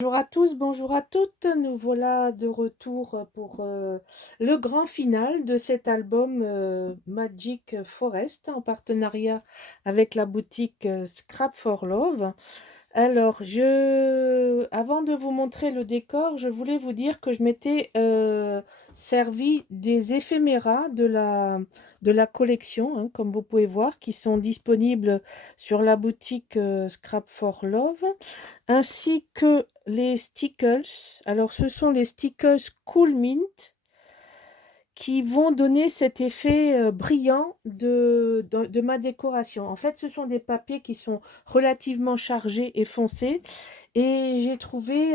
Bonjour à tous, bonjour à toutes. Nous voilà de retour pour le grand final de cet album Magic Forest en partenariat avec la boutique Scrap for Love. Alors, avant de vous montrer le décor, je voulais vous dire que je m'étais servi des éphéméras de la collection, hein, comme vous pouvez voir, qui sont disponibles sur la boutique Scrap for Love, ainsi que les stickers. Alors, ce sont les stickers Cool Mint qui vont donner cet effet brillant de ma décoration. En fait, ce sont des papiers qui sont relativement chargés et foncés. Et j'ai trouvé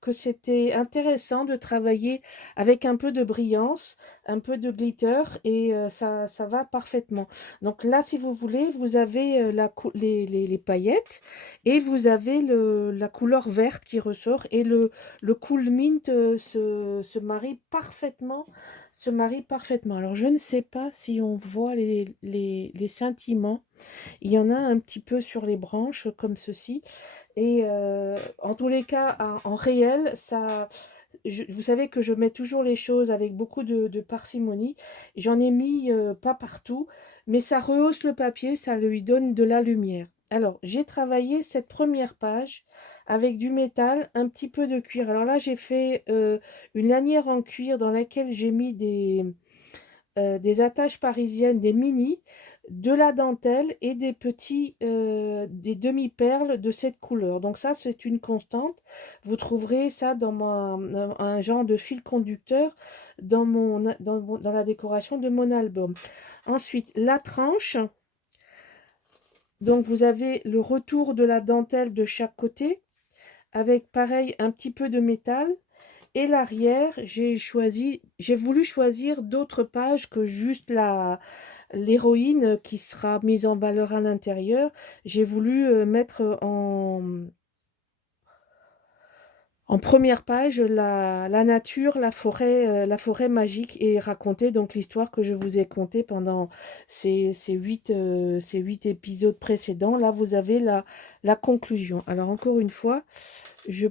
que c'était intéressant de travailler avec un peu de brillance, un peu de glitter, et ça va parfaitement. Donc là, si vous voulez, vous avez les paillettes et vous avez la couleur verte qui ressort, et le cool mint se marie parfaitement. Alors je ne sais pas si on voit les scintillements. Il y en a un petit peu sur les branches comme ceci. Et en tous les cas, en réel, vous savez que je mets toujours les choses avec beaucoup de parcimonie. J'en ai mis pas partout, mais ça rehausse le papier, ça lui donne de la lumière. Alors, j'ai travaillé cette première page avec du métal, un petit peu de cuir. Alors là, j'ai fait une lanière en cuir dans laquelle j'ai mis des attaches parisiennes, des mini, de la dentelle et des demi-perles de cette couleur. Donc ça, c'est une constante. Vous trouverez ça dans un genre de fil conducteur dans la décoration de mon album. Ensuite, la tranche. Donc vous avez le retour de la dentelle de chaque côté, avec pareil un petit peu de métal. Et l'arrière, j'ai voulu choisir d'autres pages que juste l'héroïne qui sera mise en valeur à l'intérieur. J'ai voulu mettre en première page la nature, la forêt magique, et raconter donc l'histoire que je vous ai contée pendant ces 8 épisodes précédents. Là, vous avez la conclusion. Alors, encore une fois, je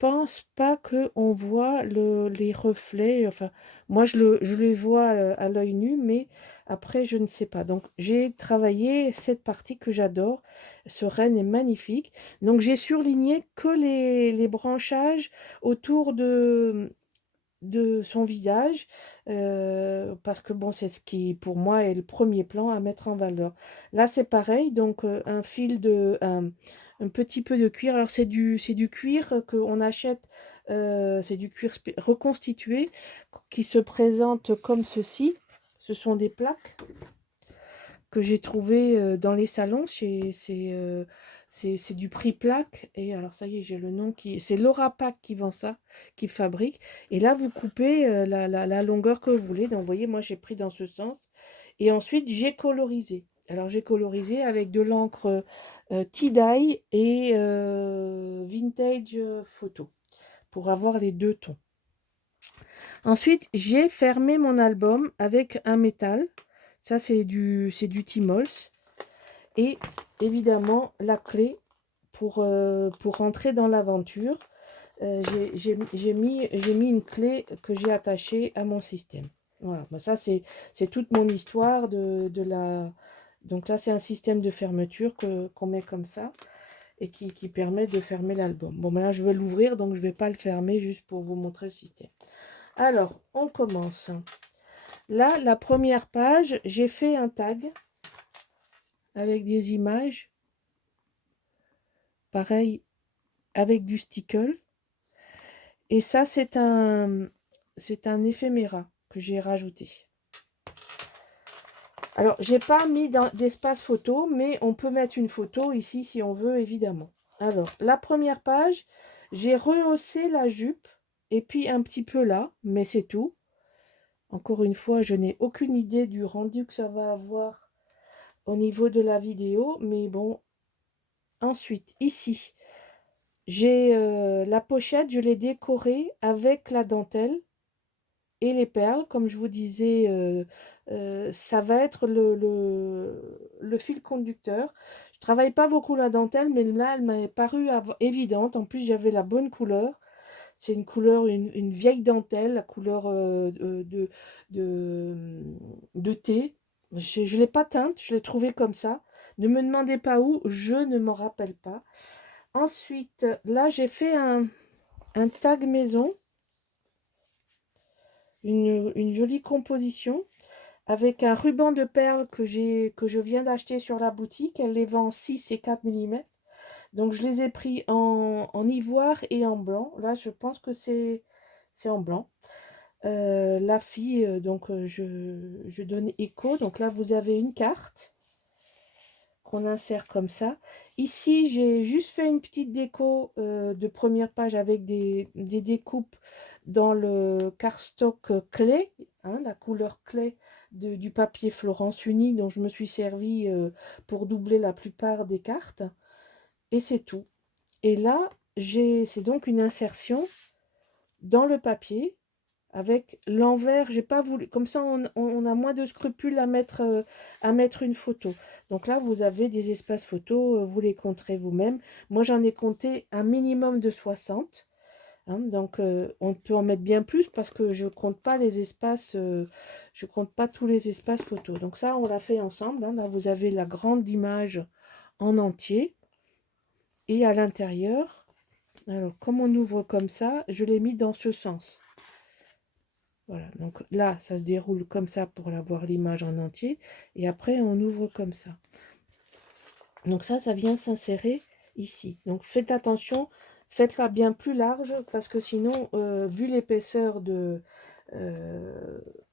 pense pas que on voit les reflets. Enfin, moi, je les vois à l'œil nu, mais après, je ne sais pas. Donc, j'ai travaillé cette partie que j'adore. Ce renne est magnifique. Donc, j'ai surligné que les branchages autour de son visage, parce que bon, c'est ce qui, pour moi, est le premier plan à mettre en valeur. Là, c'est pareil, donc un petit peu de cuir. Alors, c'est du cuir qu'on achète, c'est du cuir reconstitué qui se présente comme ceci. Ce sont des plaques que j'ai trouvé dans les salons. C'est du prix plaque. Et alors, ça y est, j'ai le nom qui. C'est Laura Pack qui vend ça, qui fabrique. Et là, vous coupez la longueur que vous voulez. Donc, vous voyez, moi, j'ai pris dans ce sens. Et ensuite, j'ai colorisé. Alors, j'ai colorisé avec de l'encre tie-dye et vintage photo pour avoir les deux tons. Ensuite, j'ai fermé mon album avec un métal. Ça, c'est du Timols. Et évidemment, la clé pour rentrer dans l'aventure. J'ai mis une clé que j'ai attachée à mon système. Voilà, bah ça c'est toute mon histoire de la... Donc là, c'est un système de fermeture qu'on met comme ça et qui permet de fermer l'album. Bon, ben là, je vais l'ouvrir, donc je ne vais pas le fermer juste pour vous montrer le système. Alors, on commence. Là, la première page, j'ai fait un tag avec des images. Pareil, avec du sticker. Et ça, c'est un éphéméra que j'ai rajouté. Alors, j'ai pas mis d'espace photo, mais on peut mettre une photo ici si on veut, évidemment. Alors, la première page, j'ai rehaussé la jupe, et puis un petit peu là, mais c'est tout. Encore une fois, je n'ai aucune idée du rendu que ça va avoir au niveau de la vidéo, mais bon. Ensuite, ici, j'ai la pochette, je l'ai décorée avec la dentelle et les perles. Comme je vous disais, ça va être le fil conducteur. Je travaille pas beaucoup la dentelle, mais là, elle m'est parue évidente. En plus, j'avais la bonne couleur. C'est une couleur, une vieille dentelle, la couleur de, de thé. Je ne l'ai pas teinte, je l'ai trouvée comme ça. Ne me demandez pas où, je ne m'en rappelle pas. Ensuite, là, j'ai fait un tag maison, une jolie composition avec un ruban de perles que je viens d'acheter sur la boutique. Elle les vend 6 et 4 mm. Donc, je les ai pris en ivoire et en blanc. Là, je pense que c'est en blanc. La fille, donc je donne écho. Donc là, vous avez une carte qu'on insère comme ça. Ici, j'ai juste fait une petite déco de première page avec des découpes dans le cardstock clé, hein, la couleur clé du papier Florence Uni dont je me suis servi pour doubler la plupart des cartes. Et c'est tout. Et là, c'est donc une insertion dans le papier avec l'envers. J'ai pas voulu, comme ça on a moins de scrupules à mettre une photo. Donc là, vous avez des espaces photos, vous les compterez vous-même. Moi, j'en ai compté un minimum de 60. Hein, donc, on peut en mettre bien plus parce que je compte pas les espaces, je compte pas tous les espaces photos. Donc ça, on l'a fait ensemble. Hein. Là, vous avez la grande image en entier. Et à l'intérieur, alors comme on ouvre comme ça, je l'ai mis dans ce sens. Voilà, donc là, ça se déroule comme ça pour avoir l'image en entier. Et après, on ouvre comme ça. Donc ça vient s'insérer ici. Donc faites attention, faites-la bien plus large parce que sinon, vu l'épaisseur de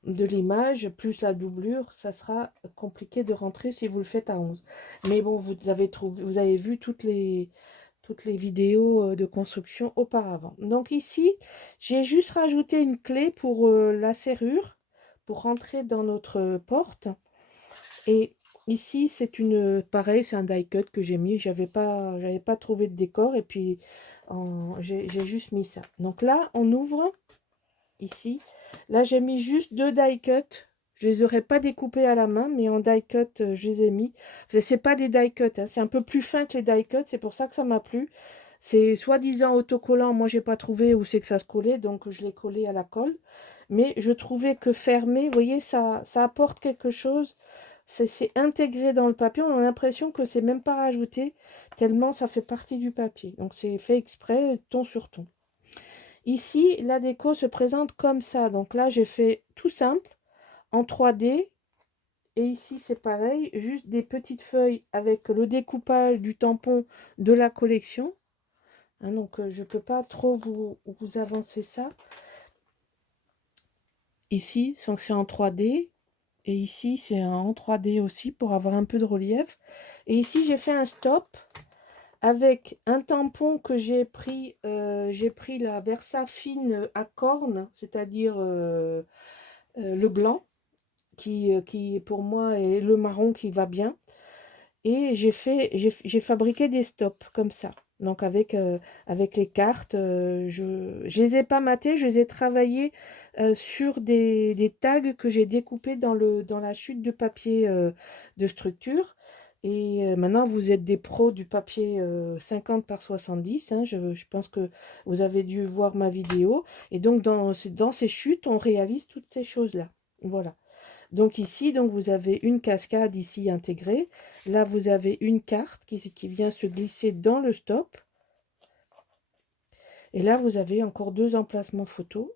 l'image, plus la doublure, ça sera compliqué de rentrer si vous le faites à 11. Mais bon, vous avez vu toutes les vidéos de construction auparavant. Donc ici, j'ai juste rajouté une clé pour la serrure, pour rentrer dans notre porte. Et ici, pareil, c'est un die cut que j'ai mis. J'avais pas trouvé de décor et puis j'ai juste mis ça. Donc là, on ouvre ici. Là, j'ai mis juste 2 die cut. Je les aurais pas découpés à la main, mais en die cut, je les ai mis. C'est pas des die cut, hein, c'est un peu plus fin que les die cut, c'est pour ça que ça m'a plu. C'est soi-disant autocollant, moi j'ai pas trouvé où c'est que ça se collait, donc je l'ai collé à la colle. Mais je trouvais que fermé, vous voyez, ça apporte quelque chose. C'est intégré dans le papier, on a l'impression que c'est même pas rajouté, tellement ça fait partie du papier. Donc c'est fait exprès, ton sur ton. Ici, la déco se présente comme ça. Donc là, j'ai fait tout simple en 3D. Et ici, c'est pareil, juste des petites feuilles avec le découpage du tampon de la collection. Hein, donc, je ne peux pas trop vous avancer ça. Ici, c'est en 3D. Et ici, c'est en 3D aussi pour avoir un peu de relief. Et ici, j'ai fait un stop avec un tampon que j'ai pris la Versa fine à cornes, c'est-à-dire le blanc, qui pour moi est le marron qui va bien. Et j'ai fabriqué des stops comme ça. Donc avec les cartes, je les ai pas matées, je les ai travaillées sur des tags que j'ai découpés dans la chute de papier de structure. Et maintenant, vous êtes des pros du papier 50 par 70. Hein, je pense que vous avez dû voir ma vidéo. Et donc, dans ces chutes, on réalise toutes ces choses-là. Voilà. Donc ici, donc vous avez une cascade ici intégrée. Là, vous avez une carte qui vient se glisser dans le stop. Et là, vous avez encore 2 emplacements photos.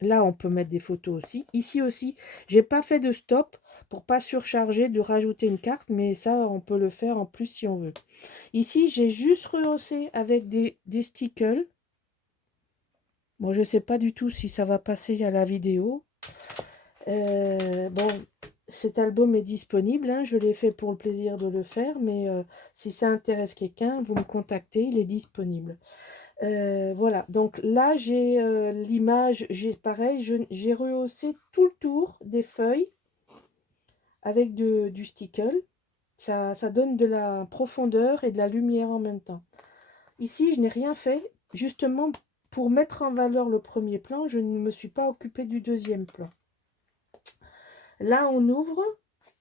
Là, on peut mettre des photos aussi. Ici aussi, j'ai pas fait de stop pour pas surcharger, de rajouter une carte, mais ça, on peut le faire en plus si on veut. Ici, j'ai juste rehaussé avec des stickers. Bon, je sais pas du tout si ça va passer à la vidéo. Bon, cet album est disponible, hein, je l'ai fait pour le plaisir de le faire, mais si ça intéresse quelqu'un, vous me contactez, il est disponible. Voilà, donc là j'ai l'image, pareil, j'ai rehaussé tout le tour des feuilles avec du stickle. Ça donne de la profondeur et de la lumière en même temps. Ici, je n'ai rien fait, justement pour mettre en valeur le premier plan, je ne me suis pas occupée du deuxième plan. Là, on ouvre.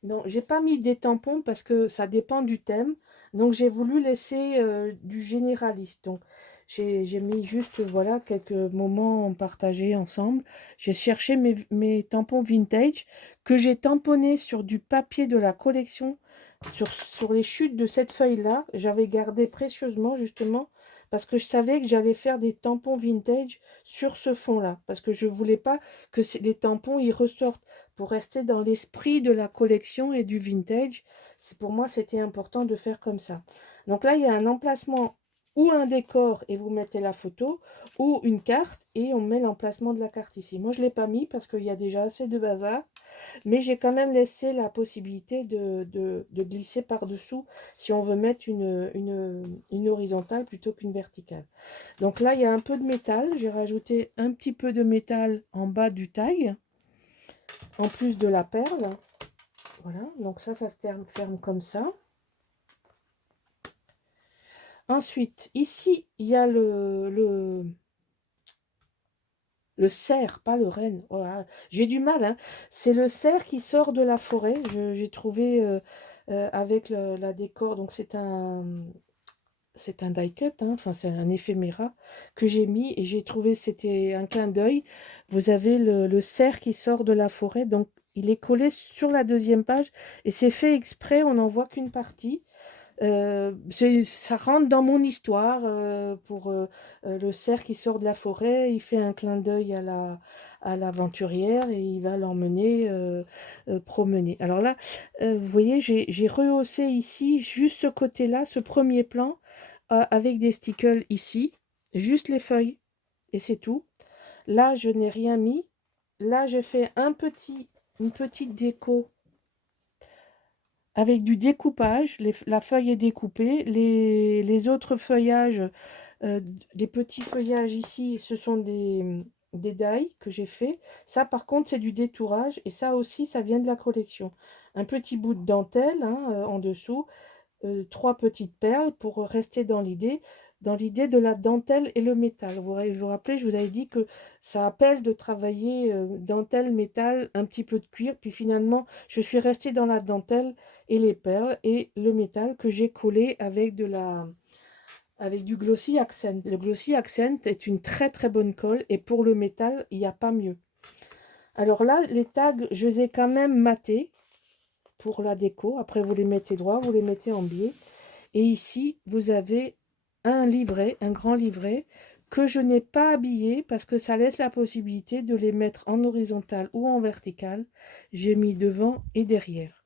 Non, j'ai pas mis des tampons parce que ça dépend du thème. Donc j'ai voulu laisser du généraliste. Donc j'ai mis juste voilà quelques moments partagés ensemble. J'ai cherché mes tampons vintage que j'ai tamponnés sur du papier de la collection, sur les chutes de cette feuille-là. J'avais gardé précieusement justement parce que je savais que j'allais faire des tampons vintage sur ce fond-là. Parce que je voulais pas que les tampons ils ressortent pour rester dans l'esprit de la collection et du vintage. Pour moi, c'était important de faire comme ça. Donc là, il y a un emplacement ou un décor et vous mettez la photo, ou une carte et on met l'emplacement de la carte ici. Moi, je ne l'ai pas mis parce qu'il y a déjà assez de bazar, mais j'ai quand même laissé la possibilité de glisser par-dessous si on veut mettre une horizontale plutôt qu'une verticale. Donc là, il y a un peu de métal. J'ai rajouté un petit peu de métal en bas du tag en plus de la perle. Voilà, donc ça se ferme comme ça. Ensuite, ici, il y a le cerf, pas le renne. Voilà. J'ai du mal, hein. C'est le cerf qui sort de la forêt. J'ai trouvé avec la décor, donc c'est un die cut, hein. Enfin c'est un éphéméra que j'ai mis et j'ai trouvé c'était un clin d'œil. Vous avez le cerf qui sort de la forêt, donc il est collé sur la deuxième page et c'est fait exprès, on n'en voit qu'une partie. Ça rentre dans mon histoire pour le cerf qui sort de la forêt, il fait un clin d'œil à l'aventurière et il va l'emmener promener. Alors là, vous voyez, j'ai rehaussé ici juste ce côté-là, ce premier plan, avec des stickers ici, juste les feuilles, et c'est tout. Là, je n'ai rien mis. Là, j'ai fait une petite déco avec du découpage. La feuille est découpée. Les autres feuillages, euh, les petits feuillages ici, ce sont des die que j'ai fait. Ça, par contre, c'est du détourage. Et ça aussi, ça vient de la collection. Un petit bout de dentelle hein, en dessous. Trois petites perles pour rester dans l'idée de la dentelle et le métal. Vous rappelez, je vous avais dit que ça appelle de travailler dentelle, métal, un petit peu de cuir, puis finalement, je suis restée dans la dentelle et les perles et le métal que j'ai collé avec du Glossy Accent. Le Glossy Accent est une très très bonne colle et pour le métal, il n'y a pas mieux. Alors là, les tags, je les ai quand même matés pour la déco. Après, vous les mettez droit, vous les mettez en biais. Et ici, vous avez un livret, un grand livret, que je n'ai pas habillé parce que ça laisse la possibilité de les mettre en horizontal ou en vertical. J'ai mis devant et derrière.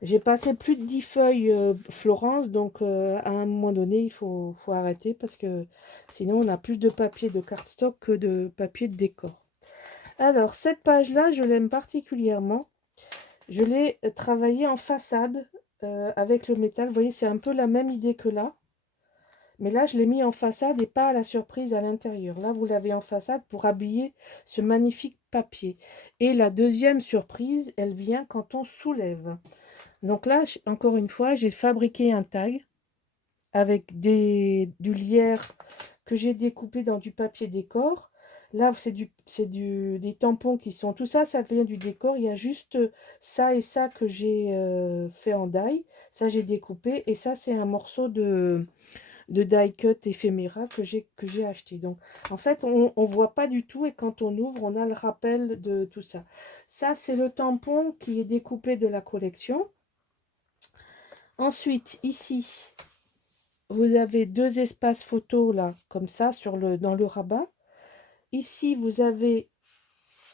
J'ai passé plus de 10 feuilles Florence, donc à un moment donné, il faut arrêter parce que sinon on a plus de papier de cardstock que de papier de décor. Alors, cette page-là, je l'aime particulièrement. Je l'ai travaillée en façade avec le métal. Vous voyez, c'est un peu la même idée que là. Mais là, je l'ai mis en façade et pas à la surprise à l'intérieur. Là, vous l'avez en façade pour habiller ce magnifique papier. Et la deuxième surprise, elle vient quand on soulève. Donc là, encore une fois, j'ai fabriqué un tag avec du lierre que j'ai découpé dans du papier décor. Là, des tampons qui sont... Tout ça, ça vient du décor. Il y a juste ça et ça que j'ai fait en die. Ça, j'ai découpé. Et ça, c'est un morceau de die cut éphéméra que j'ai acheté. Donc, en fait, on ne voit pas du tout. Et quand on ouvre, on a le rappel de tout ça. Ça, c'est le tampon qui est découpé de la collection. Ensuite, ici, vous avez deux espaces photos là, comme ça, dans le rabat. Ici, vous avez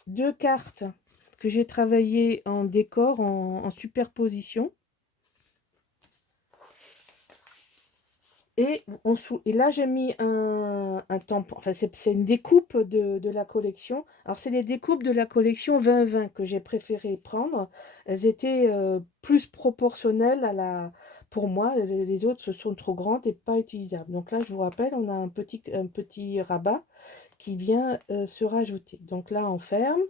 deux cartes que j'ai travaillées en décor, en superposition. Et là, j'ai mis un tampon. Enfin, c'est une découpe de la collection. Alors, c'est les découpes de la collection 2020 que j'ai préféré prendre. Elles étaient plus proportionnelles pour moi. Les autres, ce sont trop grandes et pas utilisables. Donc là, je vous rappelle, on a un petit rabat qui vient se rajouter. Donc là, on ferme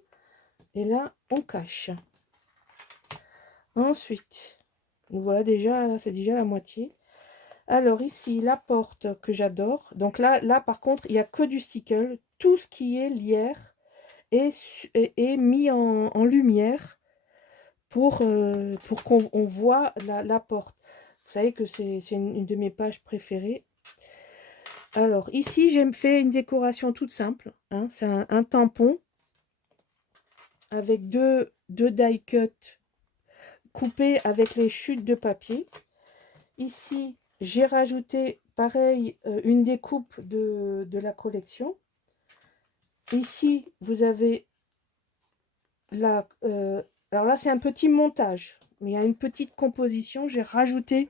et là, on cache. Ensuite, voilà déjà, c'est déjà la moitié. Alors ici, la porte que j'adore. Donc là, par contre, il n'y a que du stickle. Tout ce qui est lierre est mis en lumière pour qu'on voit la porte. Vous savez que c'est une de mes pages préférées. Alors, ici, j'ai fait une décoration toute simple, hein. C'est un tampon avec deux die cut coupés avec les chutes de papier. Ici, j'ai rajouté, pareil, une découpe de la collection. Ici, vous avez alors là, c'est un petit montage, mais il y a une petite composition. J'ai rajouté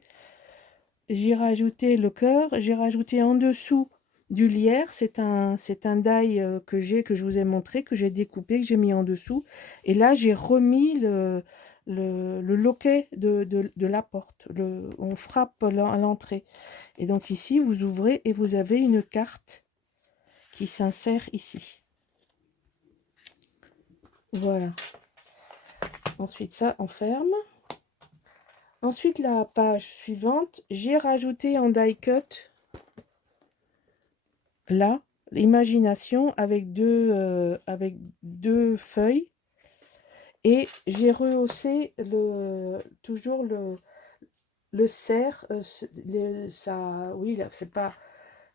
le cœur. J'ai rajouté en dessous du lierre. C'est un die que je vous ai montré, que j'ai découpé, que j'ai mis en dessous. Et là, j'ai remis le loquet de la porte. On frappe à l'entrée. Et donc ici, vous ouvrez et vous avez une carte qui s'insère ici. Voilà. Ensuite, ça, on ferme. Ensuite, la page suivante, j'ai rajouté en die cut, là, l'imagination avec deux feuilles. Et j'ai rehaussé toujours le cerf. Oui,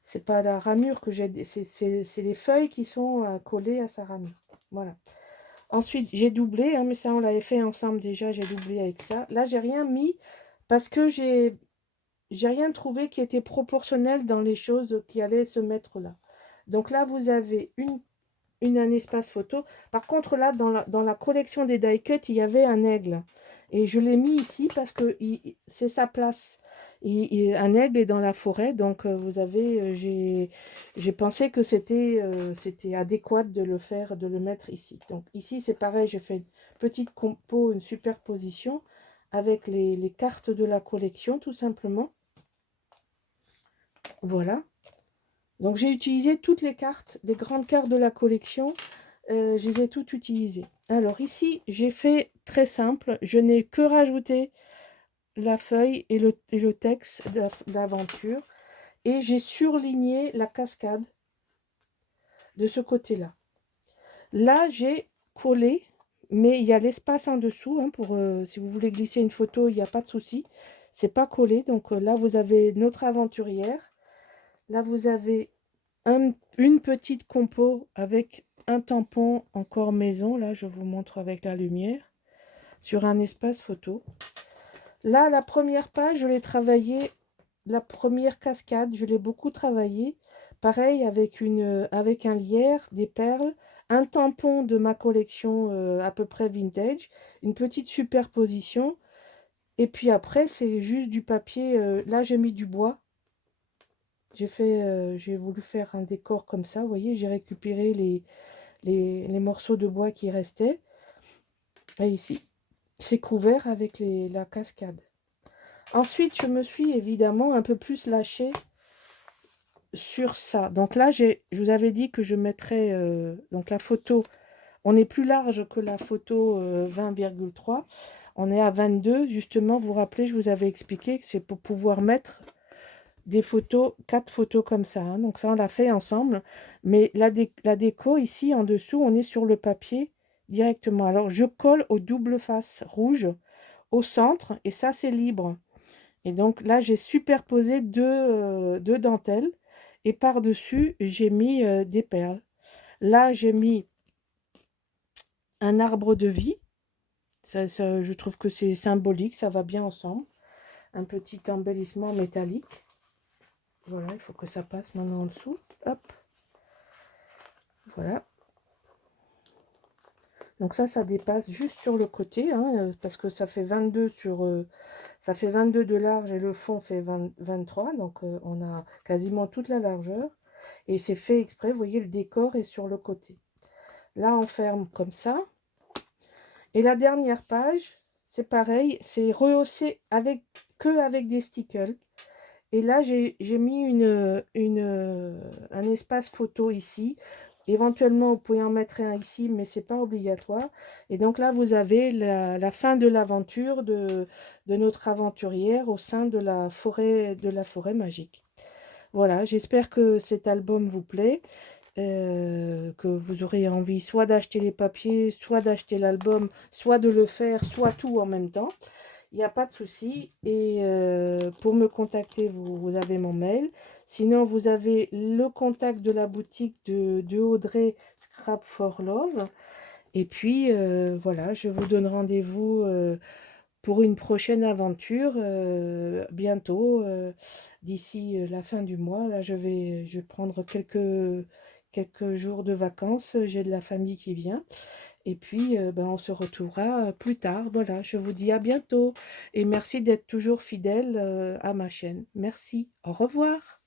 c'est pas la ramure que j'ai, c'est les feuilles qui sont collées à sa ramure. Voilà. Ensuite, j'ai doublé, hein, mais ça, on l'avait fait ensemble déjà, j'ai doublé avec ça. Là, j'ai rien mis parce que j'ai rien trouvé qui était proportionnel dans les choses qui allaient se mettre là. Donc là, vous avez un espace photo. Par contre, là, dans la collection des die cut, il y avait un aigle. Et je l'ai mis ici parce que c'est sa place. Un aigle est dans la forêt, donc vous avez, j'ai pensé que c'était adéquat de le faire, de le mettre ici. Donc ici, c'est pareil, j'ai fait une petite compo, une superposition avec les cartes de la collection, tout simplement. Voilà. Donc j'ai utilisé toutes les cartes, les grandes cartes de la collection. Je les ai toutes utilisées. Alors ici, j'ai fait très simple. Je n'ai que rajouté la feuille et le texte de l'aventure. Et j'ai surligné la cascade de ce côté-là. Là, j'ai collé, mais il y a l'espace en dessous. Hein, si vous voulez glisser une photo, il n'y a pas de souci. C'est pas collé. Donc là, vous avez notre aventurière. Là, vous avez une petite compo avec un tampon encore maison. Là, je vous montre avec la lumière. Sur un espace photo. Là, la première page, je l'ai travaillé. La première cascade, je l'ai beaucoup travaillé. Pareil, avec un lierre, des perles, un tampon de ma collection à peu près vintage, une petite superposition. Et puis après, c'est juste du papier. Là, j'ai mis du bois. J'ai voulu faire un décor comme ça. Vous voyez, j'ai récupéré les morceaux de bois qui restaient. Et ici, c'est couvert avec la cascade. Ensuite, je me suis évidemment un peu plus lâchée sur ça. Donc là, je vous avais dit que je mettrais donc la photo. On est plus large que la photo 20,3. On est à 22. Justement, vous vous rappelez, je vous avais expliqué que c'est pour pouvoir mettre des photos, 4 photos comme ça. Hein. Donc ça, on l'a fait ensemble. Mais la déco, ici, en dessous, on est sur le papier directement. Alors, je colle au double face rouge au centre. Et ça, c'est libre. Et donc là, j'ai superposé deux dentelles. Et par-dessus, j'ai mis des perles. Là, j'ai mis un arbre de vie. Je trouve que c'est symbolique, ça va bien ensemble. Un petit embellissement métallique. Voilà, il faut que ça passe maintenant en dessous. Hop. Voilà. Donc ça dépasse juste sur le côté, hein, parce que ça fait 22 ça fait 22 de large et le fond fait 23. Donc on a quasiment toute la largeur. Et c'est fait exprès, vous voyez, le décor est sur le côté. Là, on ferme comme ça. Et la dernière page, c'est pareil, c'est rehaussé avec des stickers. Et là, j'ai mis un espace photo ici. Éventuellement, vous pouvez en mettre un ici, mais c'est pas obligatoire. Et donc là, vous avez la fin de l'aventure de notre aventurière au sein de la forêt magique. Voilà, j'espère que cet album vous plaît. que vous aurez envie soit d'acheter les papiers, soit d'acheter l'album, soit de le faire, soit tout en même temps. Il n'y a pas de souci. Et pour me contacter, vous avez mon mail. Sinon, vous avez le contact de la boutique de Audrey Scrap for Love. Et puis, voilà, je vous donne rendez-vous pour une prochaine aventure bientôt, d'ici la fin du mois. Là, je vais prendre quelques jours de vacances. J'ai de la famille qui vient. Et puis, ben, on se retrouvera plus tard. Voilà, je vous dis à bientôt. Et merci d'être toujours fidèle à ma chaîne. Merci. Au revoir.